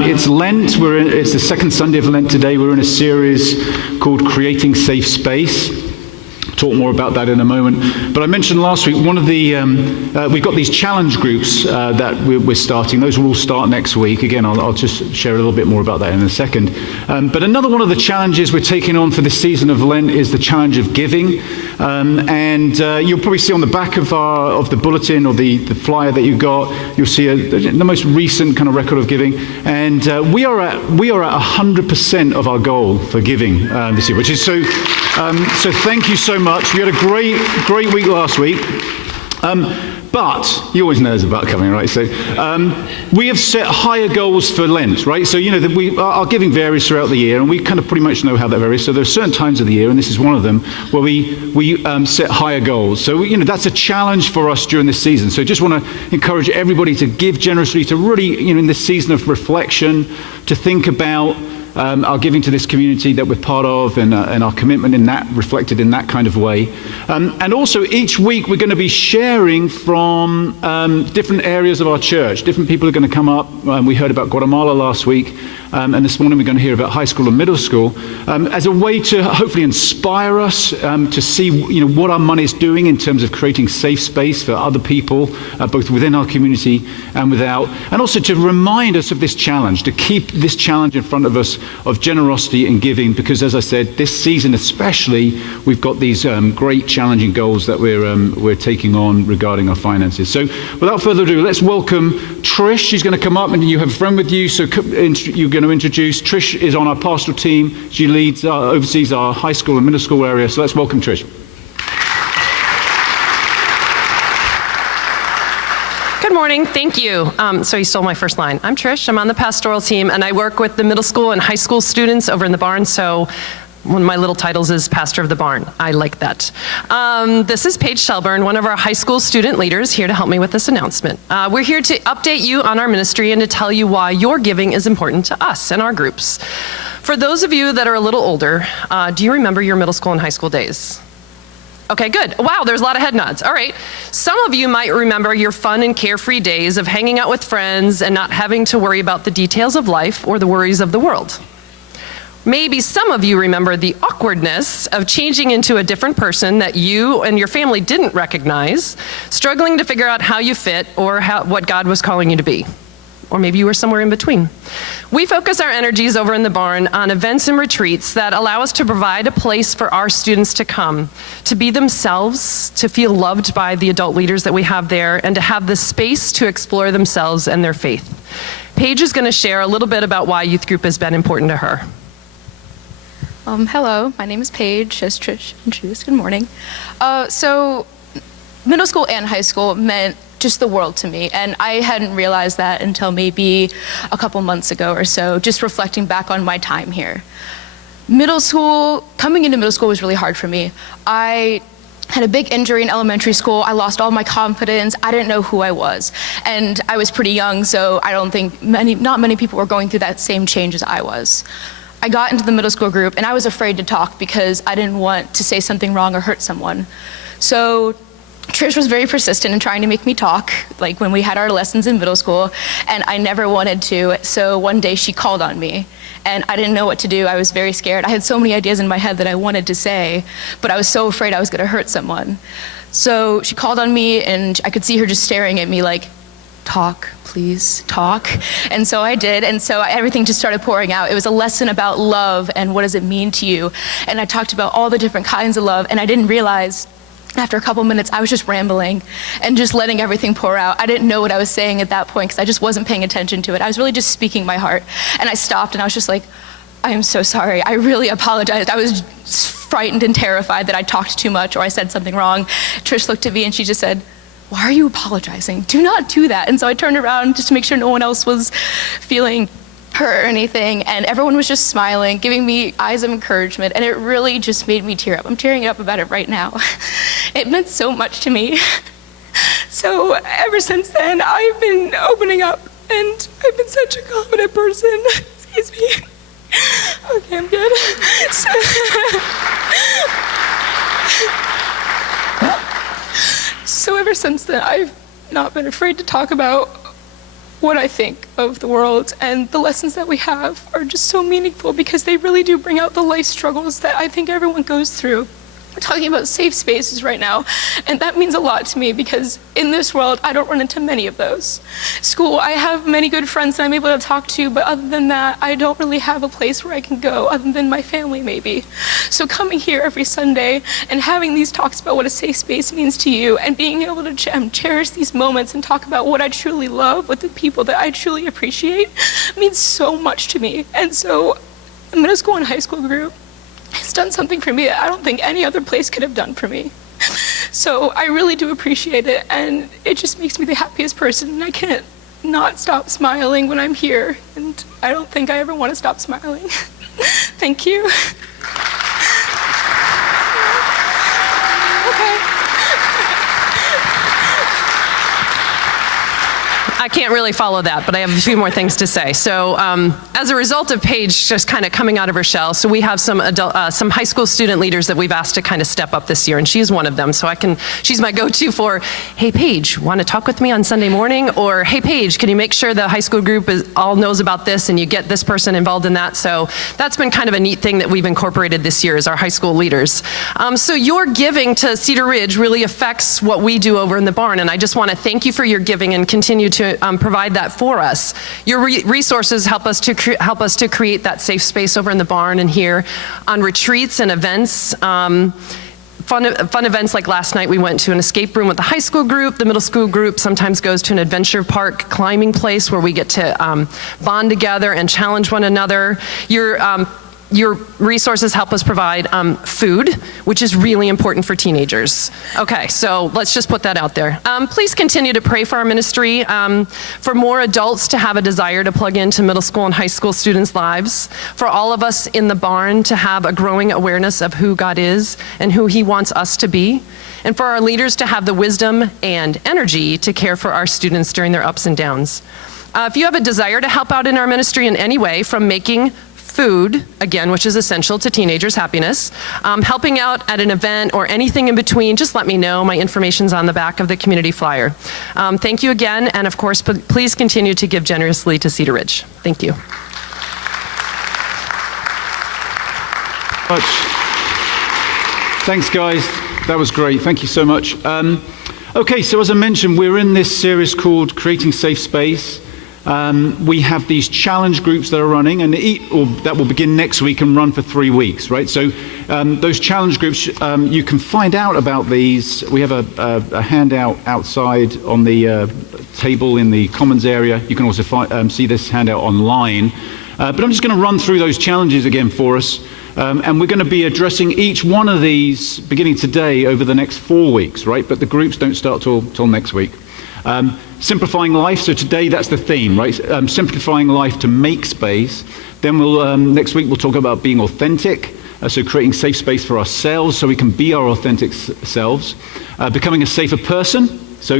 It's Lent. It's the second Sunday of Lent today. We're in a series called Creating Safe Space. Talk more about that in a moment. But I mentioned last week, one of the we've got these challenge groups that we're starting. Those will all start next week. Again, I'll just share a little bit more about that in a second. But another one of the challenges we're taking on for this season of Lent is the challenge of giving. And you'll probably see on the back of the bulletin or the flyer that you got, you'll see the most recent kind of record of giving. And we are at 100% of our goal for giving this year, which is so thank you so much. We had a great week last week. But you always know there's a but coming, right? So we have set higher goals for Lent, right? So, our giving varies throughout the year, and we kind of pretty much know how that varies. So there are certain times of the year, and this is one of them, where we set higher goals. So, that's a challenge for us during this season. So I just want to encourage everybody to give generously, to really, in this season of reflection, to think about our giving to this community that we're part of, and our commitment in that, reflected in that kind of way. And also each week we're going to be sharing from different areas of our church. Different people are going to come up. We heard about Guatemala last week, and this morning we're going to hear about high school and middle school, as a way to hopefully inspire us to see what our money is doing in terms of creating safe space for other people, both within our community and without, and also to remind us of this challenge, to keep this challenge in front of us of generosity and giving, because as I said, this season especially, we've got these great challenging goals that we're taking on regarding our finances. So without further ado, let's welcome Trish. She's going to come up, and you have a friend with you, so you're going to introduce. Trish is on our pastoral team. She oversees our high school and middle school area. So let's welcome Trish. Good morning, thank you. So you stole my first line. I'm Trish, I'm on the pastoral team, and I work with the middle school and high school students over in the barn, so one of my little titles is Pastor of the Barn. I like that. This is Paige Shelburne, one of our high school student leaders, here to help me with this announcement. We're here to update you on our ministry and to tell you why your giving is important to us and our groups. For those of you that are a little older, do you remember your middle school and high school days? Okay, good. Wow, there's a lot of head nods. All right. Some of you might remember your fun and carefree days of hanging out with friends and not having to worry about the details of life or the worries of the world. Maybe some of you remember the awkwardness of changing into a different person that you and your family didn't recognize, struggling to figure out how you fit or what God was calling you to be. Or maybe you were somewhere in between. We focus our energies over in the barn on events and retreats that allow us to provide a place for our students to come, to be themselves, to feel loved by the adult leaders that we have there, and to have the space to explore themselves and their faith. Paige is going to share a little bit about why youth group has been important to her. Hello, my name is Paige, as Trish introduced. Good morning. So middle school and high school meant just the world to me, and I hadn't realized that until maybe a couple months ago or so, just reflecting back on my time here. Coming into middle school was really hard for me. I had a big injury in elementary school. I lost all my confidence. I didn't know who I was, and I was pretty young, so I don't think not many people were going through that same change as I was. I got into the middle school group, and I was afraid to talk because I didn't want to say something wrong or hurt someone. So Trish was very persistent in trying to make me talk, like when we had our lessons in middle school, and I never wanted to. So one day she called on me, and I didn't know what to do. I was very scared. I had so many ideas in my head that I wanted to say, but I was so afraid I was going to hurt someone. So she called on me, and I could see her just staring at me like, talk, please, talk. And so I did, and so everything just started pouring out. It was a lesson about love and what does it mean to you. And I talked about all the different kinds of love, and I didn't realize after a couple minutes I was just rambling and just letting everything pour out. I didn't know what I was saying at that point because I just wasn't paying attention to it. I was really just speaking my heart. And I stopped and I was just like, I am so sorry. I really apologize. I was frightened and terrified that I talked too much or I said something wrong. Trish looked at me and she just said, why are you apologizing? Do not do that. And so I turned around just to make sure no one else was feeling hurt or anything, and everyone was just smiling, giving me eyes of encouragement, and it really just made me tear up. I'm tearing up about it right now. It meant so much to me. So ever since then, I've been opening up, and I've been such a confident person. Excuse me. Okay, I'm good. So ever since then, I've not been afraid to talk about what I think of the world, and the lessons that we have are just so meaningful because they really do bring out the life struggles that I think everyone goes through. We're talking about safe spaces right now, and that means a lot to me because in this world, I don't run into many of those. School, I have many good friends that I'm able to talk to, but other than that, I don't really have a place where I can go other than my family, maybe. So coming here every Sunday and having these talks about what a safe space means to you and being able to cherish these moments and talk about what I truly love with the people that I truly appreciate means so much to me. And so the middle school and high school group has done something for me that I don't think any other place could have done for me. So I really do appreciate it, and it just makes me the happiest person, and I can't not stop smiling when I'm here, and I don't think I ever want to stop smiling. Thank you. I can't really follow that, but I have a few more things to say. So as a result of Paige just kind of coming out of her shell, so we have some high school student leaders that we've asked to kind of step up this year, and she's one of them. So she's my go-to for, hey Paige, want to talk with me on Sunday morning? Or hey Paige, can you make sure the high school group all knows about this and you get this person involved in that? So that's been kind of a neat thing that we've incorporated this year as our high school leaders. So your giving to Cedar Ridge really affects what we do over in the barn, and I just want to thank you for your giving and continue to provide that for us. Your resources help us to create that safe space over in the barn and here on retreats and events. Fun events like last night, we went to an escape room with the high school group. The middle school group sometimes goes to an adventure park climbing place where we get to bond together and challenge one another. Your resources help us provide food, which is really important for teenagers. Okay, so let's just put that out there. Please continue to pray for our ministry, for more adults to have a desire to plug into middle school and high school students' lives, for all of us in the barn to have a growing awareness of who God is and who He wants us to be, and for our leaders to have the wisdom and energy to care for our students during their ups and downs. If you have a desire to help out in our ministry in any way, from making food, again, which is essential to teenagers' happiness, helping out at an event or anything in between, just let me know. My information's on the back of the community flyer. Thank you again, and of course, please continue to give generously to Cedar Ridge. Thank you. Thanks, guys. That was great. Thank you so much. Okay, so as I mentioned, we're in this series called Creating Safe Space. We have these challenge groups that are running, and that will begin next week and run for 3 weeks, right? So those challenge groups, you can find out about these. We have a handout outside on the table in the commons area. You can also see this handout online. But I'm just going to run through those challenges again for us. And we're going to be addressing each one of these beginning today over the next 4 weeks, right? But the groups don't start till next week. Simplifying life, so today that's the theme, right? Simplifying life to make space. Then next week we'll talk about being authentic, so creating safe space for ourselves so we can be our authentic selves. Becoming a safer person, so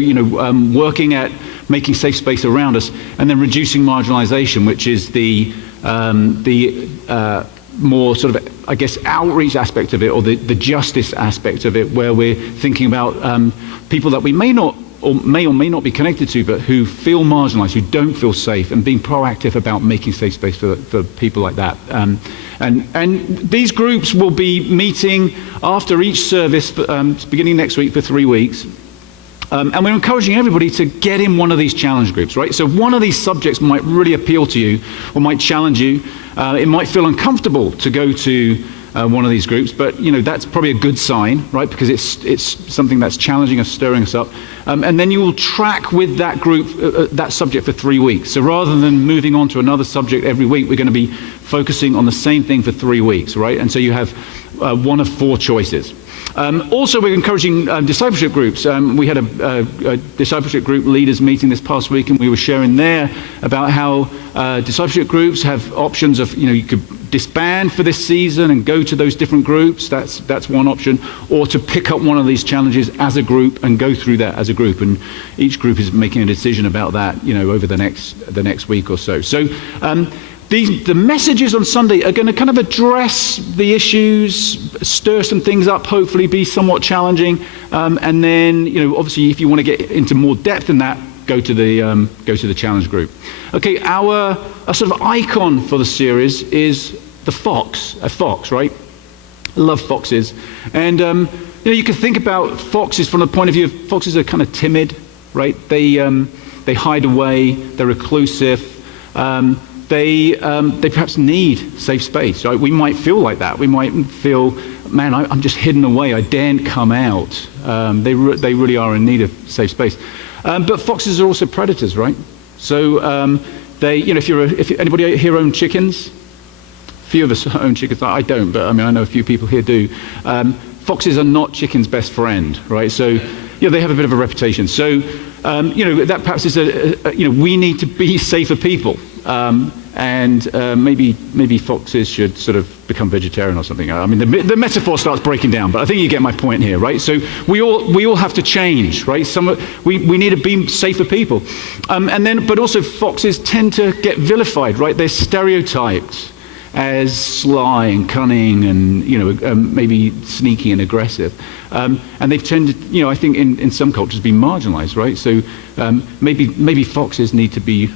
working at making safe space around us, and then reducing marginalization, which is the more sort of, I guess, outreach aspect of it, or the justice aspect of it, where we're thinking about people that we may or may not be connected to, but who feel marginalized, who don't feel safe, and being proactive about making safe space for people like that. And these groups will be meeting after each service, beginning next week for 3 weeks. And we're encouraging everybody to get in one of these challenge groups, right? So one of these subjects might really appeal to you or might challenge you. It might feel uncomfortable to go to one of these groups, but that's probably a good sign, right? Because it's something that's challenging us, stirring us up. And then you will track with that group, that subject for 3 weeks. So rather than moving on to another subject every week, we're going to be focusing on the same thing for 3 weeks, right? And so you have one of 4 choices. Also, we're encouraging discipleship groups. We had a discipleship group leaders meeting this past week, and we were sharing there about how discipleship groups have options of, you could disband for this season and go to those different groups. That's one option, or to pick up one of these challenges as a group and go through that as a group. And each group is making a decision about that, over the next week or so. So. The messages on Sunday are going to kind of address the issues, stir some things up, hopefully be somewhat challenging. And then, obviously, if you want to get into more depth in that, go to the challenge group. Okay, our sort of icon for the series is the fox, a fox, right? I love foxes. And you can think about foxes from the point of view of foxes are kind of timid, right? They hide away, they're reclusive. They perhaps need safe space, right? We might feel like that. We might feel, man, I'm just hidden away. I daren't come out. They really are in need of safe space. But foxes are also predators, right? So if anybody here own chickens? A few of us own chickens. I don't, but I mean I know a few people here do. Foxes are not chickens' best friend, right? So they have a bit of a reputation. So that perhaps is we need to be safer people. And maybe foxes should sort of become vegetarian or something. I mean, the metaphor starts breaking down, but I think you get my point here, right? So we all have to change, right? We need to be safer people, but also foxes tend to get vilified, right? They're stereotyped as sly and cunning and maybe sneaky and aggressive, and they've tended, I think in some cultures, be marginalized, right? So maybe foxes need to be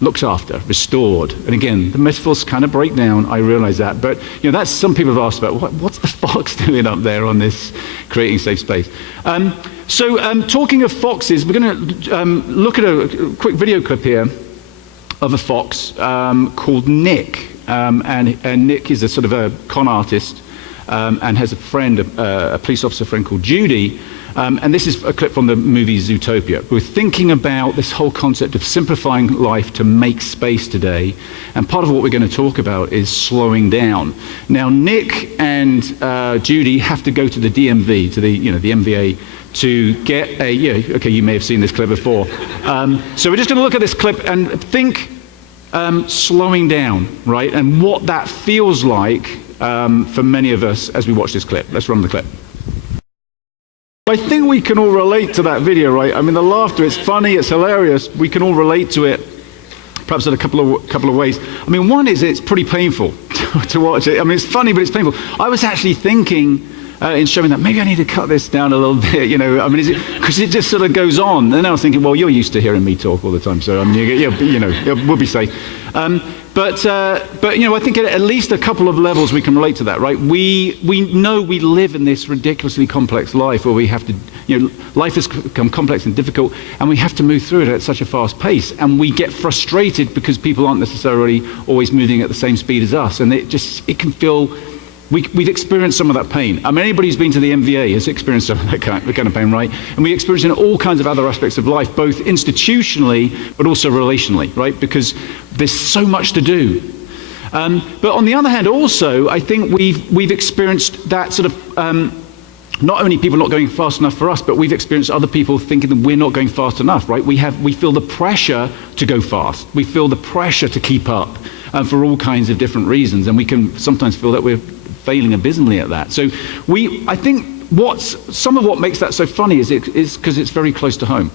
looked after, restored. And again, the metaphors kind of break down. I realize that, but that's some people have asked about what's the fox doing up there on this creating safe space. So talking of foxes, we're going to look at a quick video clip here of a fox called Nick. And Nick is a sort of a con artist and has a friend, a police officer friend called Judy. And this is a clip from the movie Zootopia. We're thinking about this whole concept of simplifying life to make space today. And part of what we're going to talk about is slowing down. Now, Nick and Judy have to go to the DMV, to the MVA, to get okay, you may have seen this clip before. So we're just going to look at this clip and think slowing down, right? And what that feels like for many of us as we watch this clip. Let's run the clip. I think we can all relate to that video, right? I mean, the laughter, it's funny, it's hilarious. We can all relate to it, perhaps in a couple of ways. I mean, one is it's pretty painful to watch it. I mean, it's funny, but it's painful. I was actually thinking in showing that maybe I need to cut this down a little bit, I mean, because it just sort of goes on. And I was thinking, well, you're used to hearing me talk all the time, so I mean, we'll be safe. But I think at least a couple of levels we can relate to that, right? We know we live in this ridiculously complex life where we have to, life has become complex and difficult, and we have to move through it at such a fast pace, and we get frustrated because people aren't necessarily always moving at the same speed as us, and it can feel. We've experienced some of that pain. I mean, anybody who's been to the MVA has experienced some of that kind of pain, right? And we experience it in all kinds of other aspects of life, both institutionally, but also relationally, right? Because there's so much to do. But on the other hand, also, I think we've experienced that sort of, not only people not going fast enough for us, but we've experienced other people thinking that we're not going fast enough, right? We feel the pressure to go fast. We feel the pressure to keep up for all kinds of different reasons. And we can sometimes feel that we're failing abysmally at that. So I think some of what makes that so funny is because it's very close to home.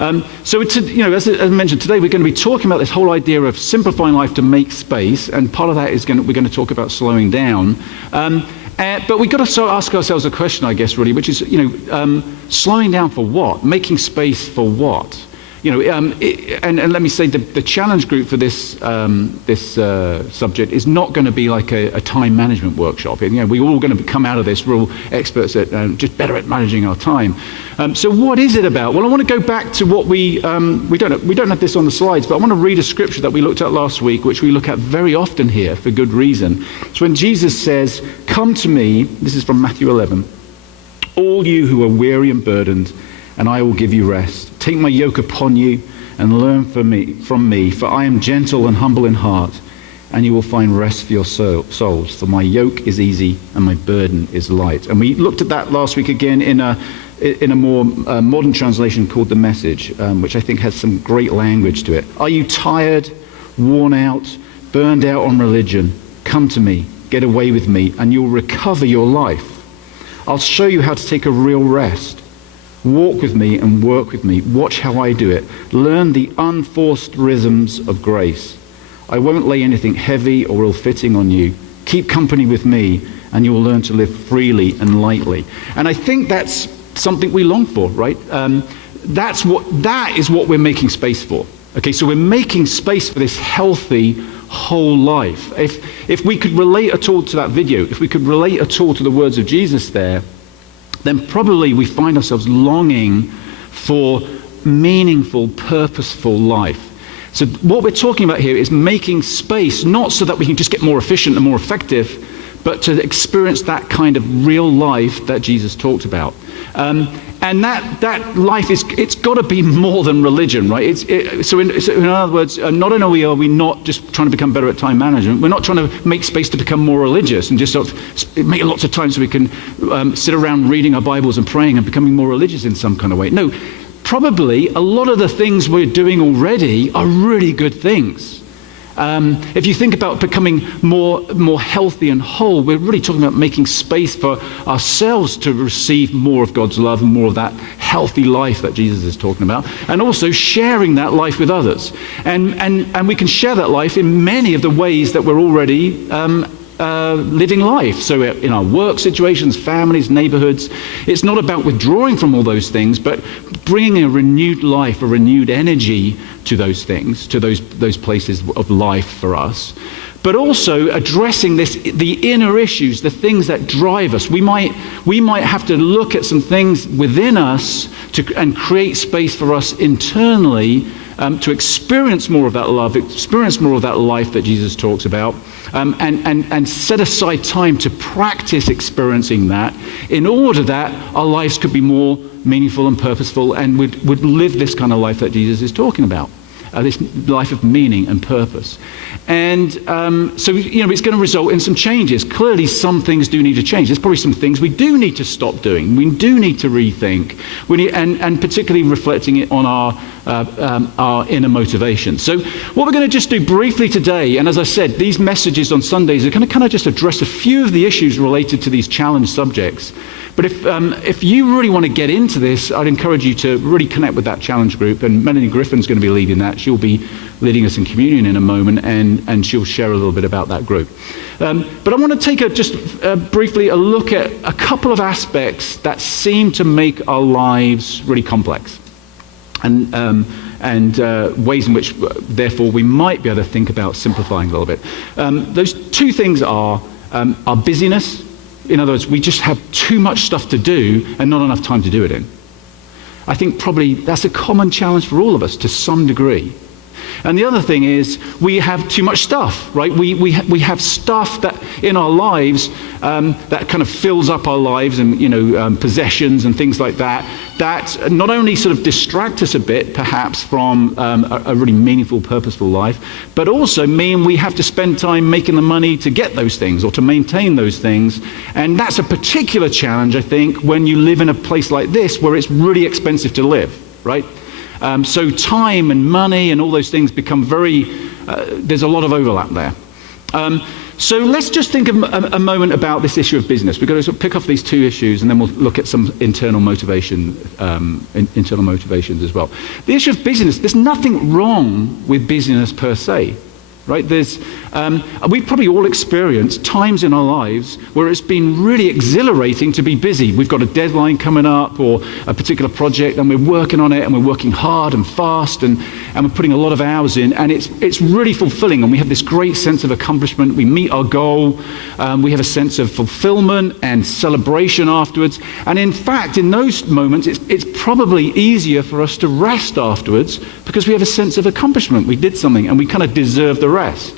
As I mentioned, today we're going to be talking about this whole idea of simplifying life to make space, and part of that is we're going to talk about slowing down. But we've got to ask ourselves a question, I guess, really, which is, slowing down for what? Making space for what? And let me say the challenge group for this subject is not going to be like a time management workshop. We're all going to come out of this. We're all experts at just better at managing our time. So what is it about? Well, I want to go back to what we don't have this on the slides, but I want to read a scripture that we looked at last week, which we look at very often here for good reason. It's when Jesus says, "Come to me." This is from Matthew 11. "All you who are weary and burdened, and I will give you rest. Take my yoke upon you and learn from me, for I am gentle and humble in heart, and you will find rest for your souls. For my yoke is easy and my burden is light." And we looked at that last week again in a more modern translation called The Message, which I think has some great language to it. "Are you tired, worn out, burned out on religion? Come to me, get away with me, and you'll recover your life. I'll show you how to take a real rest. Walk with me and work with me. Watch how I do it. Learn the unforced rhythms of grace. I won't lay anything heavy or ill-fitting on you. Keep company with me, and you will learn to live freely and lightly." And I think that's something we long for, right? that is what we're making space for. Okay, so we're making space for this healthy whole life. If we could relate at all to that video, if we could relate at all to the words of Jesus there, then probably we find ourselves longing for meaningful, purposeful life. So what we're talking about here is making space, not so that we can just get more efficient and more effective, but to experience that kind of real life that Jesus talked about. And that life it's got to be more than religion, right? So in other words, not only are we not just trying to become better at time management, we're not trying to make space to become more religious and just sort of make lots of time so we can sit around reading our Bibles and praying and becoming more religious in some kind of way. No, probably a lot of the things we're doing already are really good things. If you think about becoming more healthy and whole, we're really talking about making space for ourselves to receive more of God's love and more of that healthy life that Jesus is talking about, and also sharing that life with others. And we can share that life in many of the ways that we're already living life. So in our work situations, families, neighborhoods, it's not about withdrawing from all those things, but bringing a renewed life, a renewed energy to those things, to those places of life for us. But also addressing the inner issues, the things that drive us. We might have to look at some things within us and create space for us internally to experience more of that love, experience more of that life that Jesus talks about, and set aside time to practice experiencing that in order that our lives could be more meaningful and purposeful and would live this kind of life that Jesus is talking about, this life of meaning and purpose. And so it's going to result in some changes. Clearly some things do need to change. There's probably some things we do need to stop doing. We do need to rethink. And particularly reflecting it on our inner motivation. So what we're going to just do briefly today, and as I said, these messages on Sundays are going to kind of just address a few of the issues related to these challenge subjects. But if you really want to get into this, I'd encourage you to really connect with that challenge group. And Melanie Griffin's going to be leading that. She'll be leading us in communion in a moment, and she'll share a little bit about that group. But I want to take briefly a look at a couple of aspects that seem to make our lives really complex. And ways in which, therefore, we might be able to think about simplifying a little bit. Those two things are our busyness. In other words, we just have too much stuff to do and not enough time to do it in. I think probably that's a common challenge for all of us to some degree. And the other thing is we have too much stuff, right? We have stuff that in our lives that kind of fills up our lives, and possessions and things like that not only sort of distract us a bit perhaps from a really meaningful, purposeful life, but also mean we have to spend time making the money to get those things or to maintain those things. And that's a particular challenge, I think, when you live in a place like this where it's really expensive to live, right? So time and money and all those things become there's a lot of overlap there. So let's just think a moment about this issue of business. We're going to sort of pick off these two issues and then we'll look at some internal motivations as well. The issue of business, there's nothing wrong with business per se. Right? We've probably all experienced times in our lives where it's been really exhilarating to be busy. We've got a deadline coming up or a particular project and we're working on it and we're working hard and fast and we're putting a lot of hours in, and it's really fulfilling, and we have this great sense of accomplishment. We meet our goal. We have a sense of fulfillment and celebration afterwards. And in fact, in those moments, it's probably easier for us to rest afterwards because we have a sense of accomplishment. We did something and we kind of deserve the rest.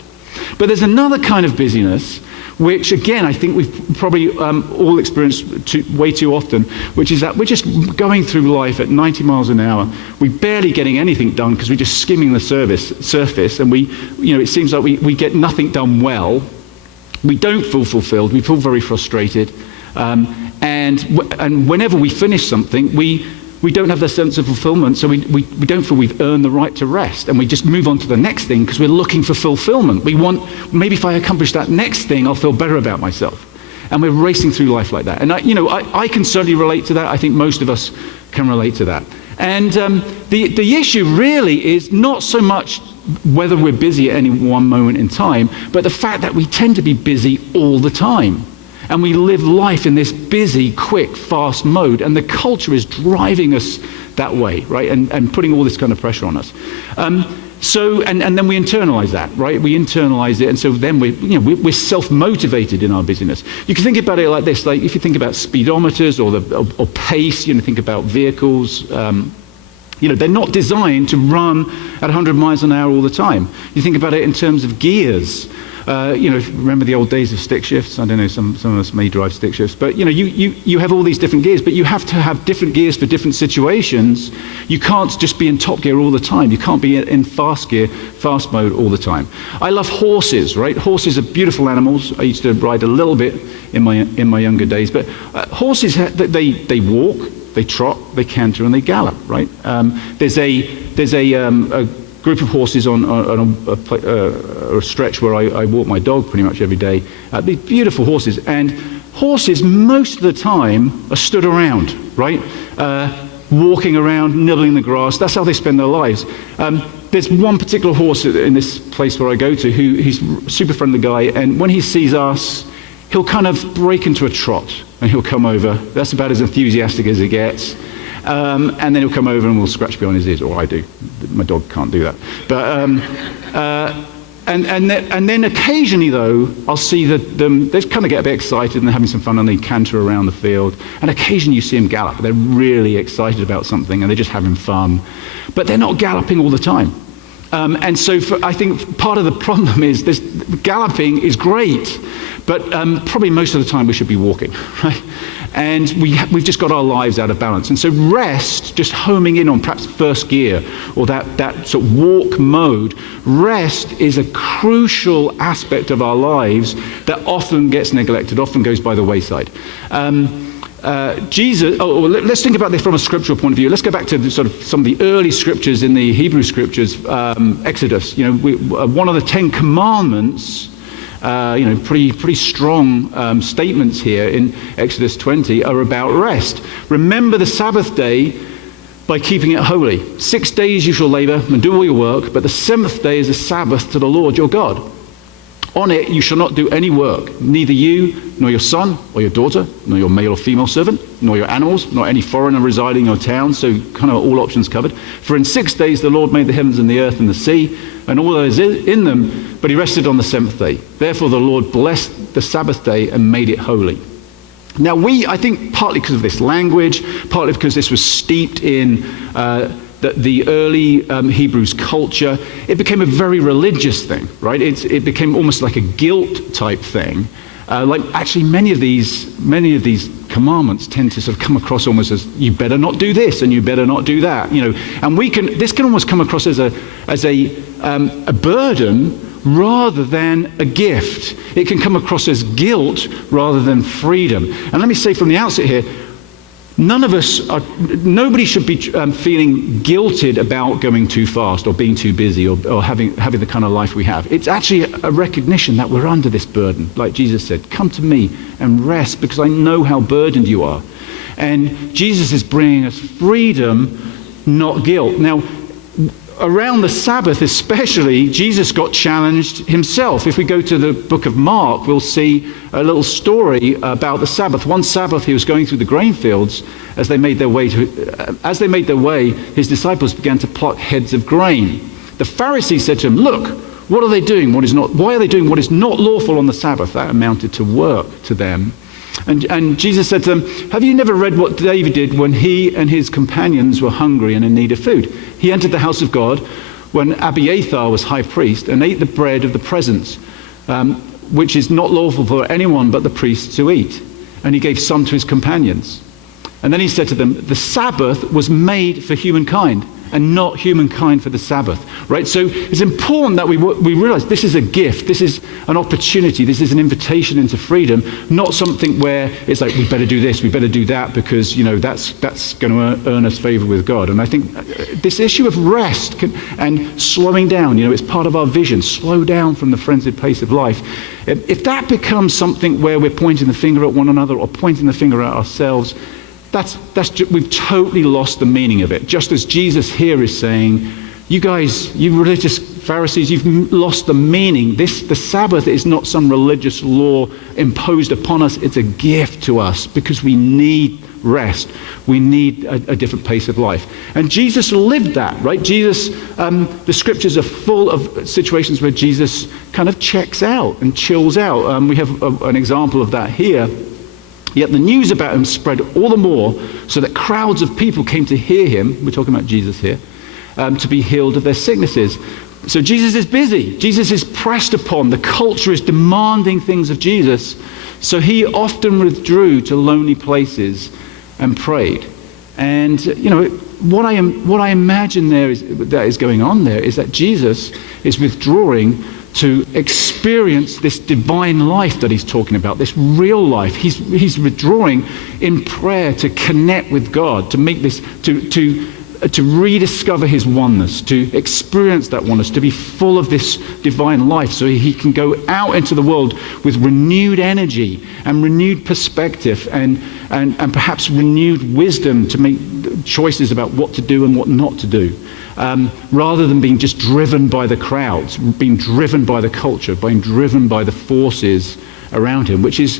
But there's another kind of busyness, which again I think we've probably all experienced way too often, which is that we're just going through life at 90 miles an hour. We're barely getting anything done because we're just skimming the surface, and it seems like we get nothing done well. We don't feel fulfilled. We feel very frustrated, and whenever we finish something, we don't have the sense of fulfillment, so we don't feel we've earned the right to rest, and we just move on to the next thing because we're looking for fulfillment. We want, maybe if I accomplish that next thing, I'll feel better about myself. And we're racing through life like that. And I can certainly relate to that. I think most of us can relate to that. And the issue really is not so much whether we're busy at any one moment in time, but the fact that we tend to be busy all the time. And we live life in this busy, quick, fast mode. And the culture is driving us that way, right? And putting all this kind of pressure on us. And then we internalize that, right? We internalize it, and so then we're self-motivated in our busyness. You can think about it like this: like if you think about speedometers or pace, think about vehicles. They're not designed to run at 100 miles an hour all the time. You think about it in terms of gears. Remember the old days of stick shifts? I don't know, some of us may drive stick shifts, but you have all these different gears, but you have to have different gears for different situations. You can't just be in top gear all the time. You can't be in fast mode all the time. I love horses, right? Horses are beautiful animals. I used to ride a little bit in my younger days, but horses, they walk, they trot, they canter, and they gallop, right? There's a group of horses on a stretch where I walk my dog pretty much every day. These beautiful horses, and horses most of the time are stood around, right? Walking around, nibbling the grass. That's how they spend their lives. There's one particular horse in this place where I go to he's a super friendly guy, and when he sees us, he'll kind of break into a trot and he'll come over. That's about as enthusiastic as it gets. And then he'll come over and we'll scratch behind his ears, or I do. My dog can't do that. But and then occasionally, though, I'll see that they kind of get a bit excited and they're having some fun and they canter around the field. And occasionally you see them gallop. They're really excited about something and they're just having fun. But they're not galloping all the time. And so I think part of the problem is this: galloping is great, but probably most of the time we should be walking, right? And we've just got our lives out of balance. And so rest, just homing in on perhaps first gear or that sort of walk mode, rest is a crucial aspect of our lives that often gets neglected, often goes by the wayside. Let's think about this from a scriptural point of view. Let's go back to sort of some of the early scriptures in the Hebrew scriptures. Exodus, one of the 10 commandments, pretty strong statements here in Exodus 20 are about rest. Remember the Sabbath day by keeping it holy. 6 days you shall labor and do all your work, but the 7th day is a Sabbath to the Lord your God. On it you shall not do any work, neither you, nor your son, or your daughter, nor your male or female servant, nor your animals, nor any foreigner residing in your town, so kind of all options covered. For in 6 days the Lord made the heavens and the earth and the sea, and all that is in them, but he rested on the 7th day. Therefore the Lord blessed the Sabbath day and made it holy. Now I think partly because of this language, partly because this was steeped in the early Hebrews culture, it became a very religious thing, right? It became almost like a guilt type thing. Like actually many of these commandments tend to sort of come across almost as you better not do this and you better not do that, and this can almost come across as a burden rather than a gift. It can come across as guilt rather than freedom. And let me say from the outset here, nobody should be feeling guilted about going too fast or being too busy or having the kind of life we have. It's actually a recognition that we're under this burden. Like Jesus said, come to me and rest because I know how burdened you are. And Jesus is bringing us freedom, not guilt. Now, around the Sabbath especially, Jesus got challenged himself. If we go to the book of Mark, we'll see a little story about the Sabbath. One Sabbath he was going through the grain fields. As they made their way, his disciples began to pluck heads of grain. The Pharisees said to him, look, what are they doing? Why are they doing what is not lawful on the Sabbath? That amounted to work to them. And Jesus said to them, have you never read what David did when he and his companions were hungry and in need of food? He entered the house of God when Abiathar was high priest and ate the bread of the presence, which is not lawful for anyone but the priests to eat. And he gave some to his companions. And then he said to them, the Sabbath was made for humankind and not humankind for the Sabbath, right? So it's important that we realize this is a gift, this is an opportunity, this is an invitation into freedom, not something where it's like, we better do this, we better do that, because, that's going to earn us favor with God. And I think this issue of rest and slowing down, it's part of our vision, slow down from the frenzied pace of life. If that becomes something where we're pointing the finger at one another or pointing the finger at we've totally lost the meaning of it. Just as Jesus here is saying, you guys, you religious Pharisees, you've lost the meaning. The Sabbath is not some religious law imposed upon us. It's a gift to us because we need rest. We need a different pace of life. And Jesus lived that, right? Jesus, the scriptures are full of situations where Jesus kind of checks out and chills out. We have an example of that here. Yet the news about him spread all the more so that crowds of people came to hear him. We're talking about Jesus here. To be healed of their sicknesses. So Jesus is busy. Jesus is pressed upon. The culture is demanding things of Jesus. So he often withdrew to lonely places and prayed. And what I imagine that is going on there is that Jesus is withdrawing to experience this divine life that he's talking about, this real life. He's withdrawing in prayer to connect with God, to make this to rediscover his oneness, to experience that oneness, to be full of this divine life so he can go out into the world with renewed energy and renewed perspective and perhaps renewed wisdom to make choices about what to do and what not to do, rather than being just driven by the crowds, being driven by the culture, being driven by the forces around him, which is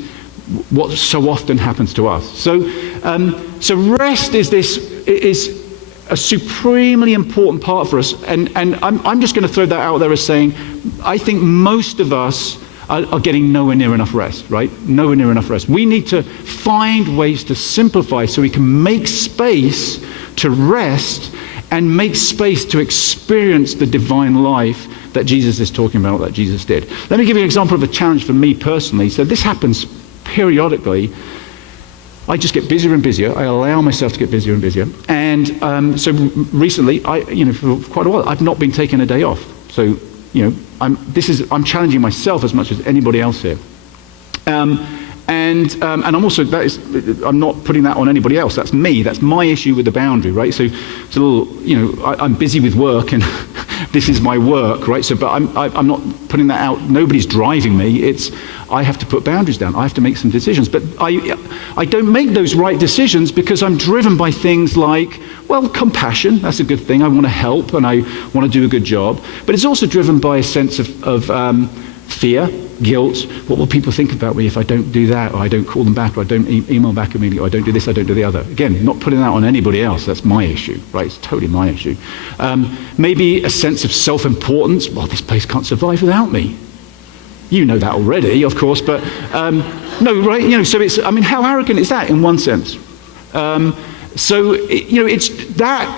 what so often happens to us. So rest is a supremely important part for us, and I'm just going to throw that out there as saying, I think most of us are getting nowhere near enough rest, right? Nowhere near enough rest. We need to find ways to simplify so we can make space to rest and make space to experience the divine life that Jesus is talking about, that Jesus did. Let me give you an example of a challenge for me personally. So this happens periodically. I just get busier and busier. I allow myself to get busier and busier. And so recently, for quite a while, I've not been taking a day off. So, I'm challenging myself as much as anybody else here. And I'm also, I'm not putting that on anybody else. That's me. That's my issue with the boundary, right? So it's a little, I'm busy with work and this is my work, right? So, but I'm not putting that out. Nobody's driving me. I have to put boundaries down. I have to make some decisions. But I don't make those right decisions because I'm driven by things like, well, compassion. That's a good thing. I want to help and I want to do a good job. But it's also driven by a sense of fear, guilt. What will people think about me if I don't do that, or I don't call them back, or I don't email back immediately, or I don't do this, I don't do the other? Again, not putting that on anybody else. That's my issue, right? It's totally my issue. Maybe a sense of self-importance. Well, this place can't survive without me. You know that already, of course, but no, right? So it's, how arrogant is that in one sense? It's that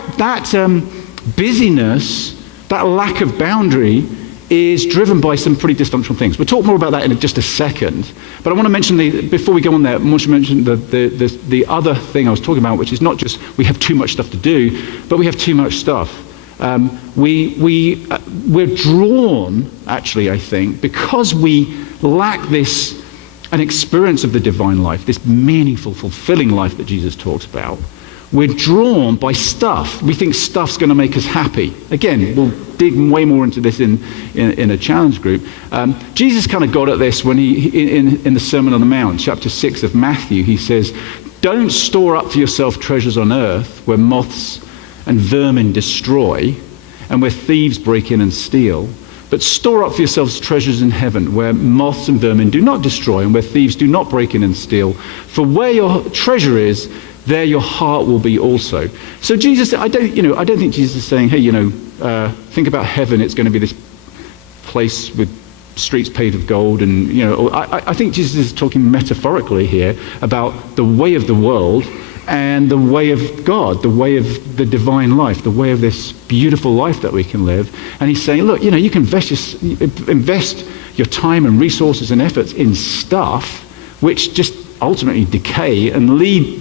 busyness, that lack of boundary is driven by some pretty dysfunctional things. We'll talk more about that in just a second. But I want to mention, before we go on there, I want to mention the other thing I was talking about, which is not just we have too much stuff to do, but we have too much stuff. We're drawn, actually, I think, because we lack an experience of the divine life, this meaningful, fulfilling life that Jesus talks about. We're drawn by stuff. We think stuff's going to make us happy. Again, we'll dig way more into this in a challenge group. Jesus kind of got at this when in the Sermon on the Mount, chapter 6 of Matthew, he says, "Don't store up for yourself treasures on earth where moths and vermin destroy and where thieves break in and steal. But store up for yourselves treasures in heaven where moths and vermin do not destroy and where thieves do not break in and steal. For where your treasure is, there your heart will be also." So Jesus, I don't think Jesus is saying, hey, think about heaven. It's going to be this place with streets paved with gold, and I think Jesus is talking metaphorically here about the way of the world and the way of God, the way of the divine life, the way of this beautiful life that we can live. And he's saying, look, you can invest your time and resources and efforts in stuff which just ultimately decay and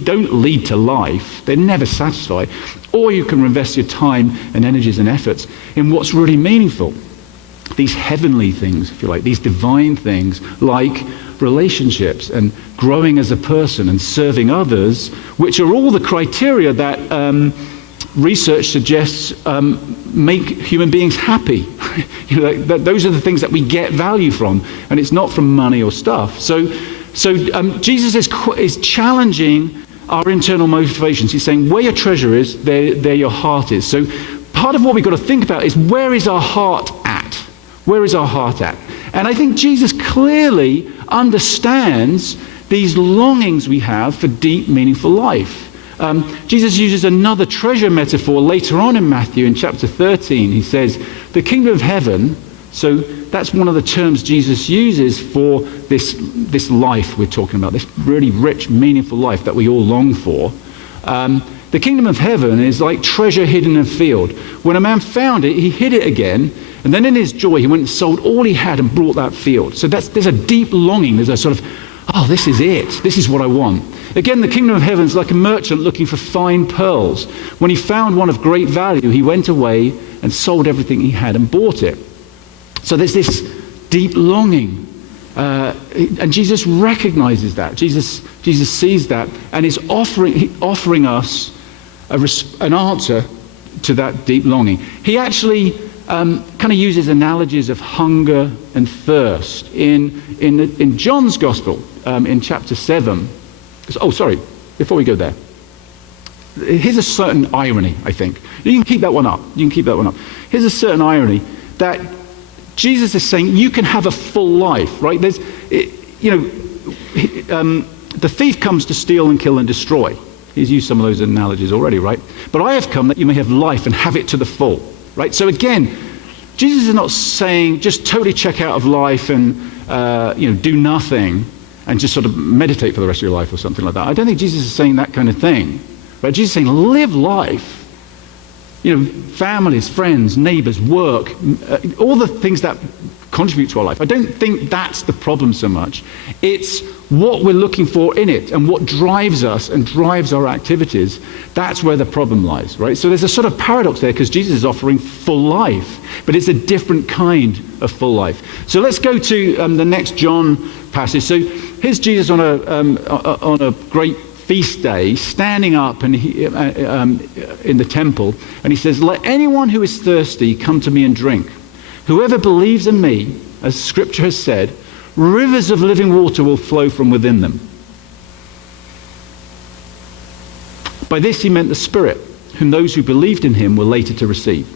don't lead to life. They're never satisfied. Or you can invest your time and energies and efforts in what's really meaningful. These heavenly things, if you like, these divine things like relationships and growing as a person and serving others, which are all the criteria that research suggests make human beings happy. Those are the things that we get value from, and it's not from money or stuff. So Jesus is challenging our internal motivations. He's saying, where your treasure is, there your heart is. So part of what we've got to think about is, where is our heart at? Where is our heart at? And I think Jesus clearly understands these longings we have for deep, meaningful life. Jesus uses another treasure metaphor later on in Matthew in chapter 13. He says, the kingdom of heaven, so that's one of the terms Jesus uses for this life we're talking about, this really rich, meaningful life that we all long for. The kingdom of heaven is like treasure hidden in a field. When a man found it, he hid it again, and then in his joy, he went and sold all he had and bought that field. So there's a deep longing. There's a sort of, oh, this is it. This is what I want. Again, the kingdom of heaven is like a merchant looking for fine pearls. When he found one of great value, he went away and sold everything he had and bought it. So there's this deep longing. And Jesus recognizes that. Jesus sees that and is offering us an answer to that deep longing. He actually kind of uses analogies of hunger and thirst. In John's Gospel, in chapter 7, oh, sorry, before we go there, here's a certain irony, I think. You can keep that one up. Here's a certain irony that Jesus is saying you can have a full life, right? The thief comes to steal and kill and destroy. He's used some of those analogies already, right? But I have come that you may have life and have it to the full, right? So again, Jesus is not saying just totally check out of life and do nothing and just sort of meditate for the rest of your life or something like that. I don't think Jesus is saying that kind of thing. Right? Jesus is saying live life. Families, friends, neighbors, work, all the things that contribute to our life. I don't think that's the problem so much. It's what we're looking for in it and what drives us and drives our activities. That's where the problem lies, right? So there's a sort of paradox there because Jesus is offering full life, but it's a different kind of full life. So let's go to the next John passage. So here's Jesus on a great feast day, standing up and in the temple, and he says, let anyone who is thirsty come to me and drink. Whoever believes in me, as Scripture has said, rivers of living water will flow from within them. By this he meant the Spirit, whom those who believed in him were later to receive.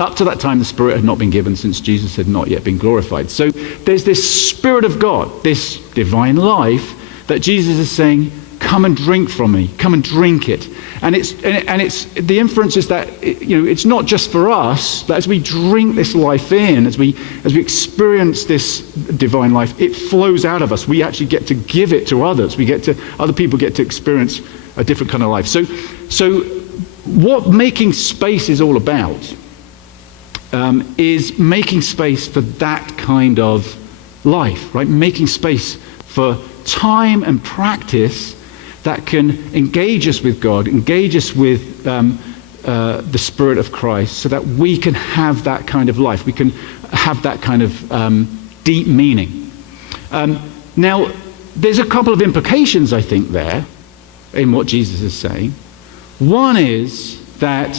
Up to that time, the Spirit had not been given since Jesus had not yet been glorified. So there's this Spirit of God, this divine life that Jesus is saying, come and drink from me. Come and drink it. And it's the inference is that it's not just for us, but as we drink this life in, as we experience this divine life, it flows out of us. We actually get to give it to others. Other people get to experience a different kind of life. So what making space is all about is making space for that kind of life, right? Making space for time and practice that can engage us with God, engage us with the Spirit of Christ, so that we can have that kind of life. We can have that kind of deep meaning. Now, there's a couple of implications, I think, there in what Jesus is saying. One is that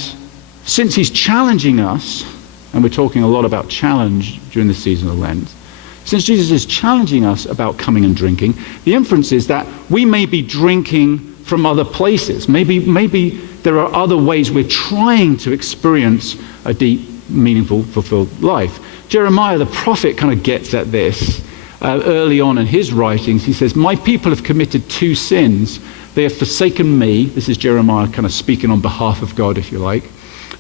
since he's challenging us, and we're talking a lot about challenge during the season of Lent, since Jesus is challenging us about coming and drinking, the inference is that we may be drinking from other places. Maybe there are other ways we're trying to experience a deep, meaningful, fulfilled life. Jeremiah, the prophet, kind of gets at this early on in his writings. He says, my people have committed two sins. They have forsaken me. This is Jeremiah kind of speaking on behalf of God, if you like.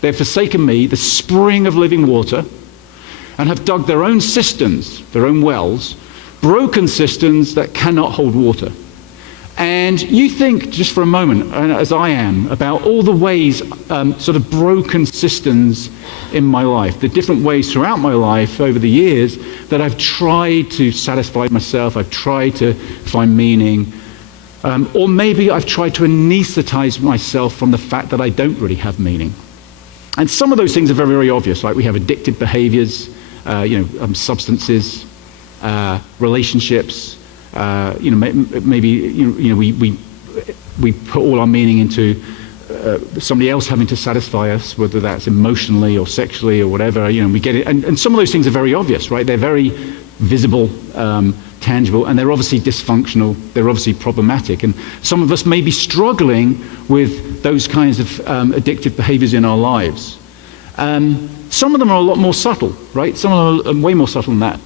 They have forsaken me, the spring of living water, and have dug their own cisterns, their own wells, broken cisterns that cannot hold water. And you think just for a moment, as I am, about all the ways, sort of broken cisterns in my life, the different ways throughout my life over the years that I've tried to satisfy myself, I've tried to find meaning, or maybe I've tried to anesthetize myself from the fact that I don't really have meaning. And some of those things are very, very obvious, like we have addictive behaviors, substances, relationships. Maybe we put all our meaning into somebody else having to satisfy us, whether that's emotionally or sexually or whatever. We get it, and some of those things are very obvious, right? They're very visible, tangible, and they're obviously dysfunctional. They're obviously problematic, and some of us may be struggling with those kinds of addictive behaviors in our lives. Some of them are a lot more subtle, right? Some of them are way more subtle than that.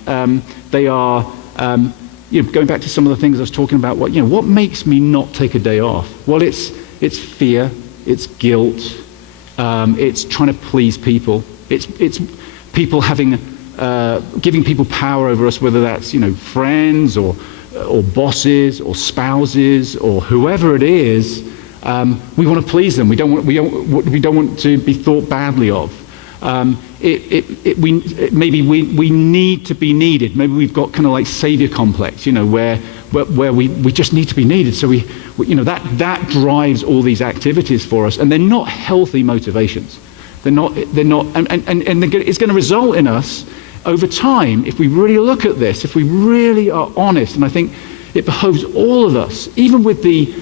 They are, going back to some of the things I was talking about. What makes me not take a day off? Well, it's fear, it's guilt, it's trying to please people, it's people giving people power over us, whether that's friends or bosses or spouses or whoever it is. We want to please them. We don't want to be thought badly of. Maybe we need to be needed. Maybe we've got kind of like savior complex, where we just need to be needed. So that drives all these activities for us, and they're not healthy motivations. They're not, and it's going to result in us over time, if we really look at this, if we really are honest. And I think it behoves all of us, even with the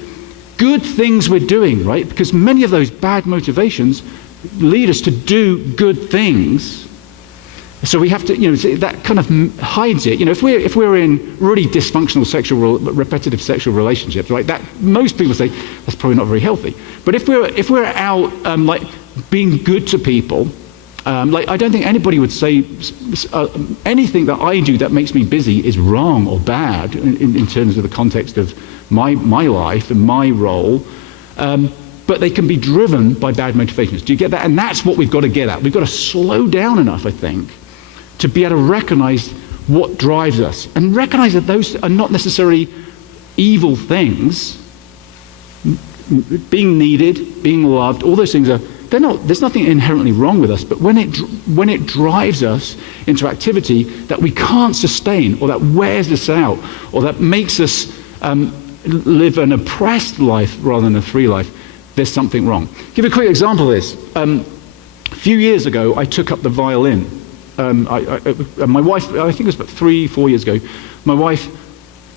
good things we're doing, right? Because many of those bad motivations lead us to do good things. So we have to, that kind of hides it. If we're in really dysfunctional repetitive sexual relationships, right? That most people say that's probably not very healthy. But if we're out being good to people, I don't think anybody would say anything that I do that makes me busy is wrong or bad in terms of the context of my life and my role. But they can be driven by bad motivations. Do you get that? And that's what we've got to get at. We've got to slow down enough, I think, to be able to recognize what drives us and recognize that those are not necessarily evil things. Being needed, being loved, all those things there's nothing inherently wrong with us, but when it drives us into activity that we can't sustain, or that wears us out, or that makes us live an oppressed life rather than a free life, there's something wrong. Give a quick example of this. A few years ago, I took up the violin. My wife, I think it was about 3-4 years ago, my wife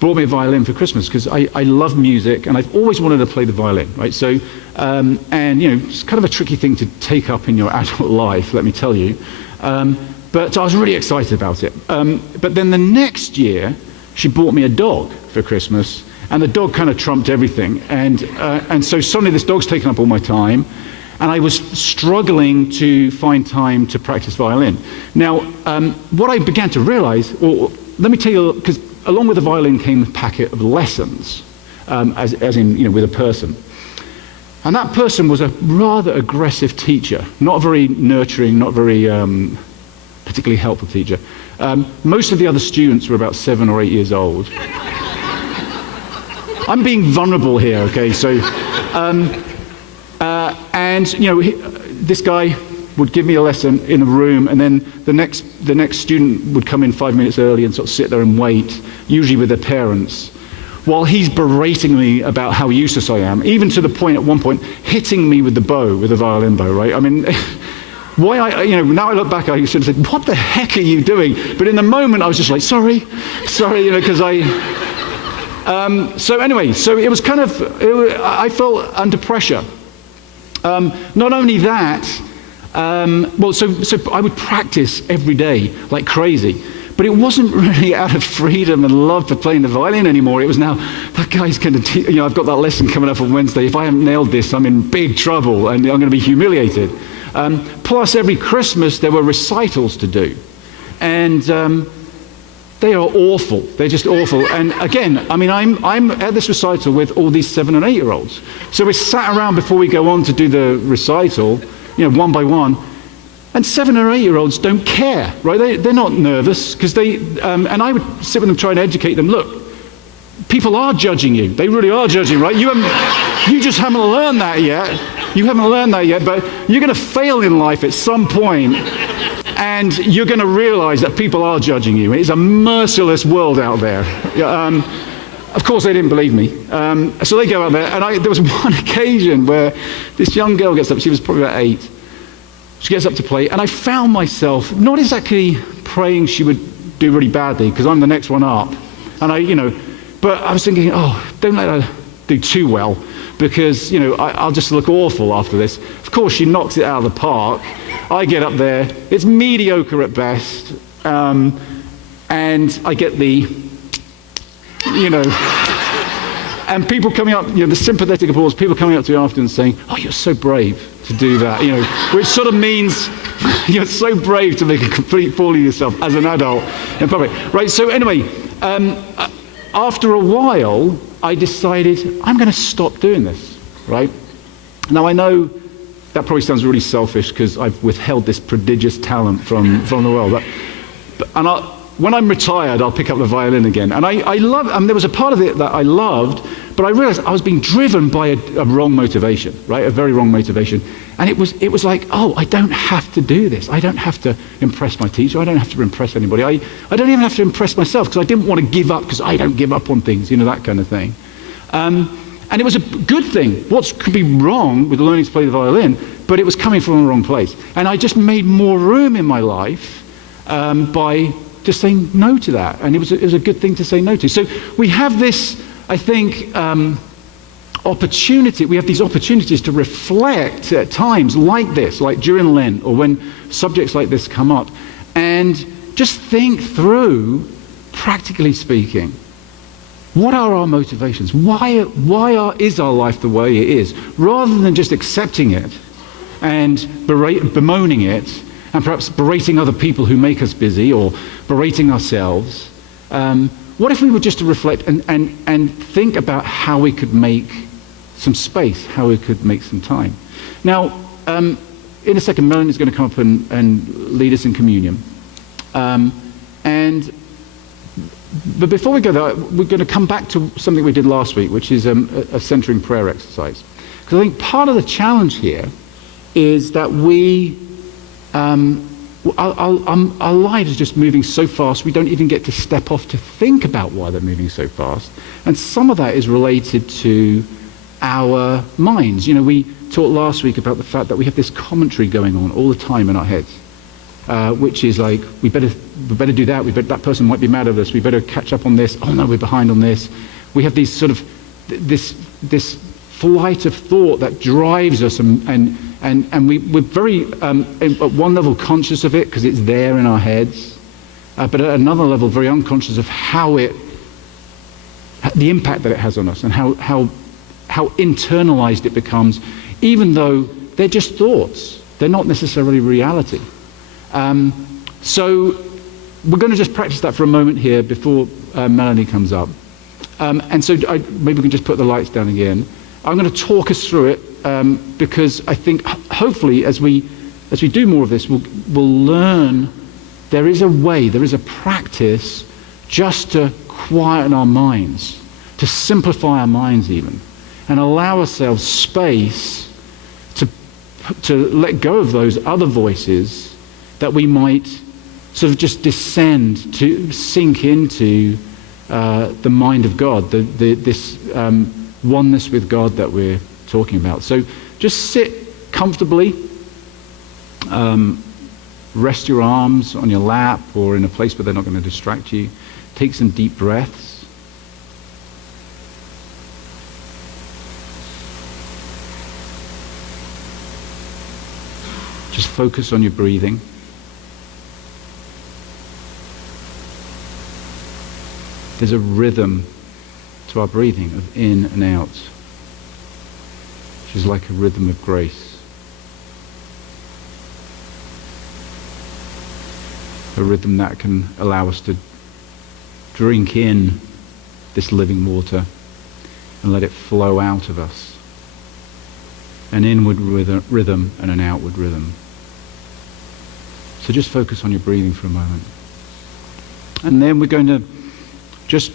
brought me a violin for Christmas because I love music and I've always wanted to play the violin, right? So, it's kind of a tricky thing to take up in your adult life, let me tell you. But I was really excited about it. But then the next year, she bought me a dog for Christmas, and the dog kind of trumped everything. And so suddenly this dog's taken up all my time, and I was struggling to find time to practice violin. Now, what I began to realize, well, let me tell you, because along with the violin came a packet of lessons, as in, with a person. And that person was a rather aggressive teacher, not very nurturing, not very particularly helpful teacher. Most of the other students were about 7 or 8 years old. I'm being vulnerable here, okay? So, this guy would give me a lesson in a room, and then the next student would come in 5 minutes early and sort of sit there and wait, usually with their parents, while he's berating me about how useless I am, even to the point, at one point, hitting me with the violin bow, right? I mean, now I look back, I should have said, what the heck are you doing? But in the moment, I was just like, sorry, because so it was kind of, I felt under pressure. Not only that, so I would practice every day like crazy, but it wasn't really out of freedom and love for playing the violin anymore. It was now, that guy's going to, I've got that lesson coming up on Wednesday. If I haven't nailed this, I'm in big trouble and I'm going to be humiliated. Plus, every Christmas there were recitals to do, and they are awful. They're just awful. And again, I'm at this recital with all these 7 and 8-year-olds. So we sat around before we go on to do the recital, one by one. And 7 or 8-year-olds don't care, right? They're not nervous because and I would sit with them, try and educate them. Look, people are judging you. They really are judging, right? You just haven't learned that yet. But you're going to fail in life at some point, and you're going to realize that people are judging you. It's a merciless world out there. Of course, they didn't believe me. So they go out there, and there was one occasion where this young girl gets up. She was probably about 8. She gets up to play, and I found myself not exactly praying she would do really badly, because I'm the next one up. And but I was thinking, don't let her do too well, because, I'll just look awful after this. Of course, she knocks it out of the park. I get up there. It's mediocre at best. And I get the, and people coming up, the sympathetic applause, people coming up to me after and saying, oh, you're so brave to do that, which sort of means, You're so brave to make a complete fool of yourself as an adult in public. Right, so anyway, after a while, I decided I'm going to stop doing this, right? Now, I know that probably sounds really selfish because I've withheld this prodigious talent from the world. When I'm retired, I'll pick up the violin again. And I love, there was a part of it that I loved, but I realized I was being driven by a wrong motivation, right? A very wrong motivation. And it was like, oh, I don't have to do this. I don't have to impress my teacher. I don't have to impress anybody. I don't even have to impress myself because I didn't want to give up because I don't give up on things, that kind of thing. And it was a good thing. What could be wrong with learning to play the violin, but it was coming from the wrong place. And I just made more room in my life by just saying no to that. And it was a good thing to say no to. So we have this, I think, opportunity. We have these opportunities to reflect at times like this, like during Lent or when subjects like this come up, and just think through, practically speaking, what are our motivations? Why is our life the way it is? Rather than just accepting it and bemoaning it, and perhaps berating other people who make us busy or berating ourselves, what if we were just to reflect and think about how we could make some space, how we could make some time? Now, in a second, Melanie is going to come up and lead us in communion. But before we go there, we're going to come back to something we did last week, which is a centering prayer exercise. Because I think part of the challenge here is that our lives are just moving so fast, we don't even get to step off to think about why they're moving so fast. And some of that is related to our minds. We talked last week about the fact that we have this commentary going on all the time in our heads. Which is like, we better do that. That person might be mad at us. We better catch up on this. Oh no, we're behind on this. We have these sort of this flight of thought that drives us, and we're very at one level conscious of it because it's there in our heads, but at another level very unconscious of the impact that it has on us and how internalized it becomes, even though they're just thoughts. They're not necessarily reality. So we're going to just practice that for a moment here before Melanie comes up. And so maybe we can just put the lights down again. I'm going to talk us through it because I think hopefully as we do more of this, we'll learn there is a way, there is a practice just to quieten our minds, to simplify our minds even, and allow ourselves space to let go of those other voices that we might sort of just descend to, sink into the mind of God, this oneness with God that we're talking about. So just sit comfortably, rest your arms on your lap or in a place where they're not going to distract you. Take some deep breaths. Just focus on your breathing. There's a rhythm to our breathing of in and out, which is like a rhythm of grace. A rhythm that can allow us to drink in this living water and let it flow out of us. An inward rhythm and an outward rhythm. So just focus on your breathing for a moment. And then we're going to just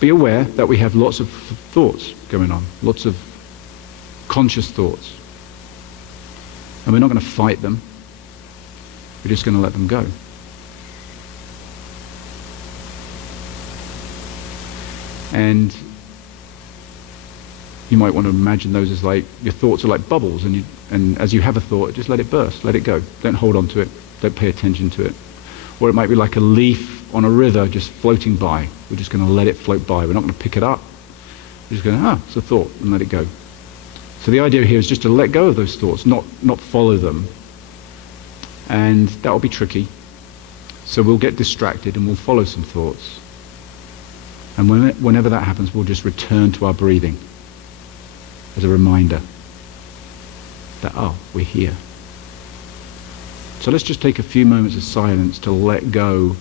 be aware that we have lots of thoughts going on, lots of conscious thoughts. And we're not going to fight them. We're just going to let them go. And you might want to imagine those as like, your thoughts are like bubbles, and as you have a thought, just let it burst, let it go. Don't hold on to it, don't pay attention to it. Or it might be like a leaf on a river just floating by. We're just going to let it float by. We're not going to pick it up. We're just going to, it's a thought, and let it go. So the idea here is just to let go of those thoughts, not follow them. And that will be tricky. So we'll get distracted and we'll follow some thoughts. And whenever that happens, we'll just return to our breathing as a reminder that, oh, we're here. So let's just take a few moments of silence to let go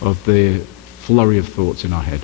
of the flurry of thoughts in our head.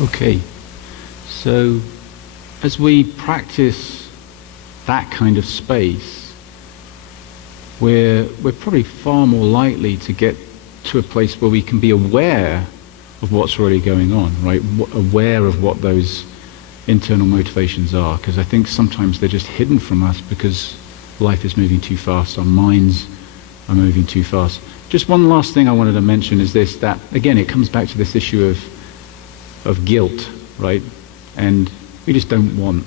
Okay, so as we practice that kind of space, we're probably far more likely to get to a place where we can be aware of what's really going on, right? Aware of what those internal motivations are, because I think sometimes they're just hidden from us because life is moving too fast, our minds are moving too fast. Just one last thing I wanted to mention is this, that again it comes back to this issue of guilt, right? And we just don't want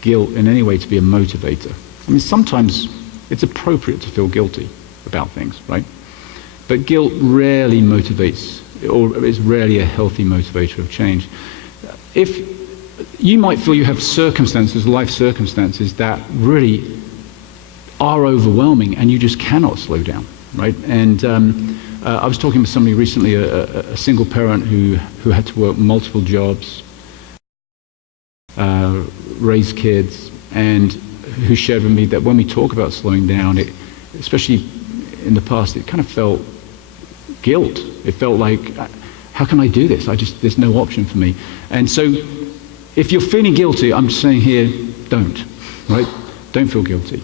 guilt in any way to be a motivator. I mean, sometimes it's appropriate to feel guilty about things, right? But guilt rarely motivates, or is rarely a healthy motivator of change. If you might feel you have circumstances, life circumstances, that really are overwhelming and you just cannot slow down, right? And I was talking with somebody recently, a single parent who had to work multiple jobs, raise kids, and who shared with me that when we talk about slowing down, especially in the past, it kind of felt guilt. It felt like, how can I do this? There's no option for me. And so if you're feeling guilty, I'm just saying here, don't, right? Don't feel guilty.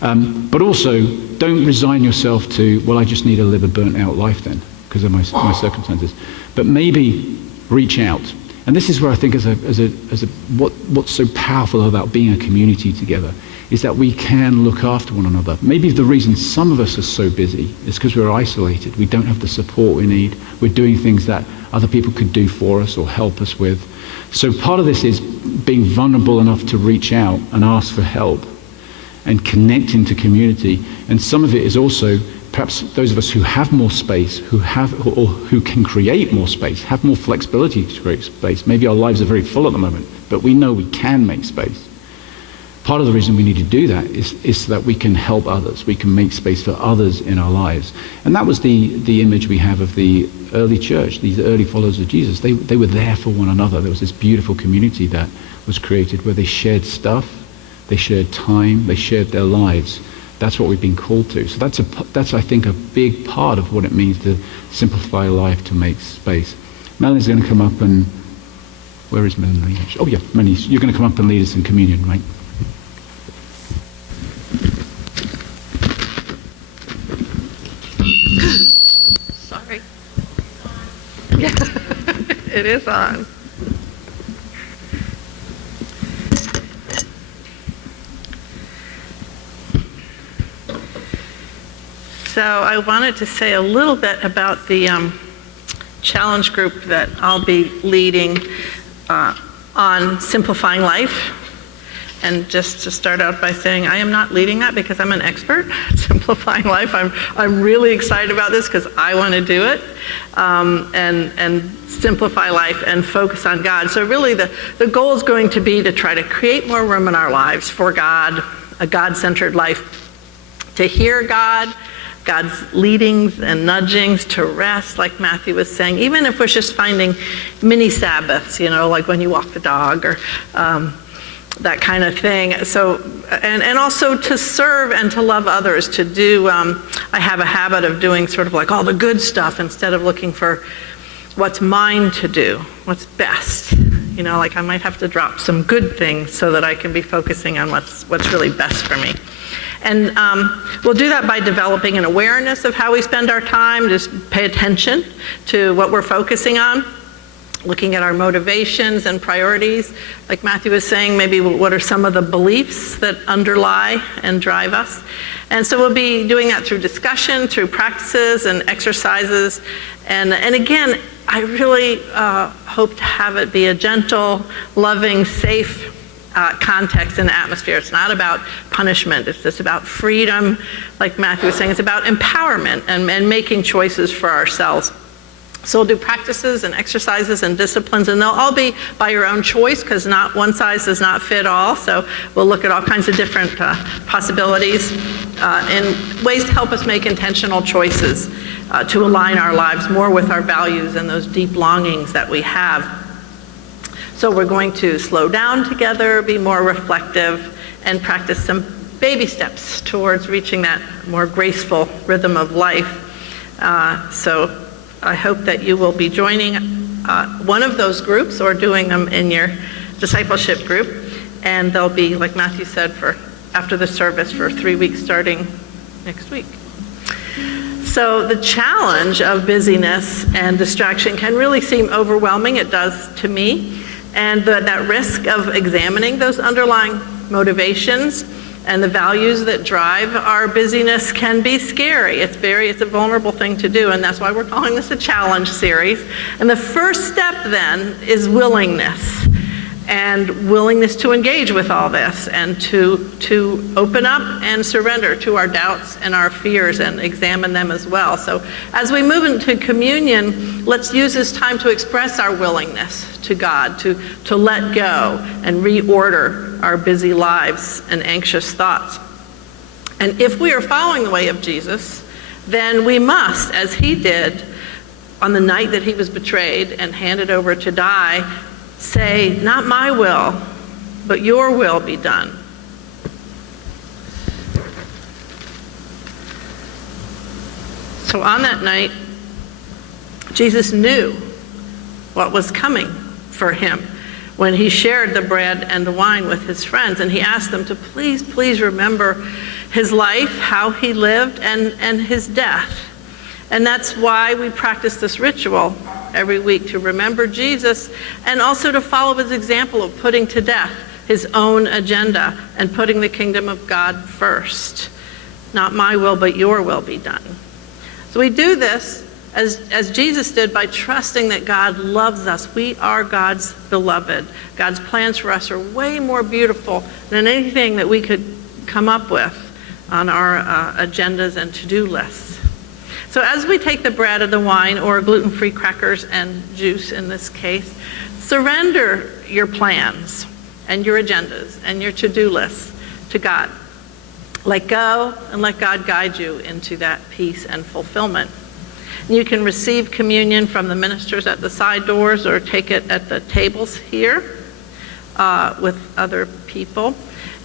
But also, don't resign yourself to, well, I just need to live a burnt out life then, because of my circumstances. But maybe reach out. And this is where I think what's so powerful about being a community together is that we can look after one another. Maybe the reason some of us are so busy is because we're isolated. We don't have the support we need. We're doing things that other people could do for us or help us with. So part of this is being vulnerable enough to reach out and ask for help and connect into community. And some of it is also perhaps those of us who have more space, who can create more space, have more flexibility to create space. Maybe our lives are very full at the moment, but we know we can make space. Part of the reason we need to do that is so that we can help others. We can make space for others in our lives. And that was the image we have of the early church, these early followers of Jesus. They were there for one another. There was this beautiful community that was created where they shared stuff, they shared time, they shared their lives. That's what we've been called to. So that's I think, a big part of what it means to simplify life, to make space. Melanie's going to come up and... Where is Melanie? Oh yeah, Melanie, you're going to come up and lead us in communion, right? Sorry. Yeah, it is on. So I wanted to say a little bit about the challenge group that I'll be leading on simplifying life. And just to start out by saying, I am not leading that because I'm an expert at simplifying life. I'm really excited about this because I want to do it and simplify life and focus on God. So really the goal is going to be to try to create more room in our lives for God, a God-centered life, to hear God, God's leadings and nudgings, to rest, like Matthew was saying, even if we're just finding mini Sabbaths, like when you walk the dog or that kind of thing. So, and also to serve and to love others, to do, I have a habit of doing sort of like all the good stuff instead of looking for what's mine to do, what's best. Like I might have to drop some good things so that I can be focusing on what's really best for me. And we'll do that by developing an awareness of how we spend our time, just pay attention to what we're focusing on, looking at our motivations and priorities. Like Matthew was saying, maybe what are some of the beliefs that underlie and drive us. And so we'll be doing that through discussion, through practices and exercises. And again, I really hope to have it be a gentle, loving, safe context and atmosphere. It's not about punishment. It's just about freedom, like Matthew was saying. It's about empowerment and making choices for ourselves. So we'll do practices and exercises and disciplines, and they'll all be by your own choice because not one size does not fit all. So we'll look at all kinds of different possibilities and ways to help us make intentional choices to align our lives more with our values and those deep longings that we have. So we're going to slow down together, be more reflective, and practice some baby steps towards reaching that more graceful rhythm of life. So I hope that you will be joining one of those groups or doing them in your discipleship group. And they'll be, like Matthew said, for after the service for 3 weeks starting next week. So the challenge of busyness and distraction can really seem overwhelming. It does to me. And that risk of examining those underlying motivations and the values that drive our busyness can be scary. It's a vulnerable thing to do, and that's why we're calling this a challenge series. And the first step then is willingness, and willingness to engage with all this and to open up and surrender to our doubts and our fears and examine them as well. So as we move into communion, let's use this time to express our willingness to God, to let go and reorder our busy lives and anxious thoughts. And if we are following the way of Jesus, then we must, as he did on the night that he was betrayed and handed over to die, say, not my will, but your will be done. So on that night, Jesus knew what was coming for him when he shared the bread and the wine with his friends, and he asked them to please remember his life, how he lived, and his death. And that's why we practice this ritual every week, to remember Jesus and also to follow his example of putting to death his own agenda and putting the kingdom of God first. Not my will, but your will be done. So we do this as Jesus did by trusting that God loves us. We are God's beloved. God's plans for us are way more beautiful than anything that we could come up with on our agendas and to-do lists. So as we take the bread and the wine, or gluten-free crackers and juice in this case, surrender your plans and your agendas and your to-do lists to God. Let go and let God guide you into that peace and fulfillment. You can receive communion from the ministers at the side doors or take it at the tables here with other people.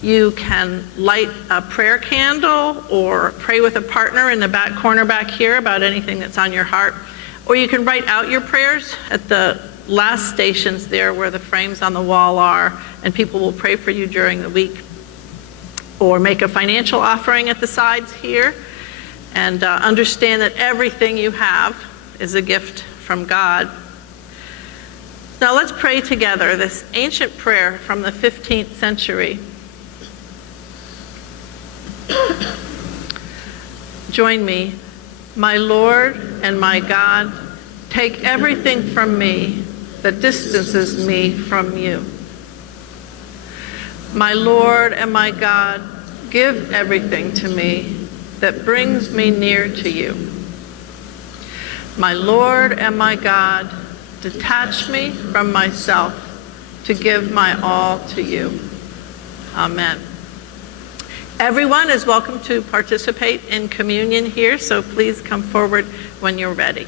You can light a prayer candle or pray with a partner in the back corner back here about anything that's on your heart. Or you can write out your prayers at the last stations there where the frames on the wall are, and people will pray for you during the week. Or make a financial offering at the sides here, and understand that everything you have is a gift from God. Now let's pray together this ancient prayer from the 15th century. Join me. My Lord and my God, take everything from me that distances me from you. My Lord and my God, give everything to me that brings me near to you. My Lord and my God, detach me from myself to give my all to you. Amen. Everyone is welcome to participate in communion here, so please come forward when you're ready.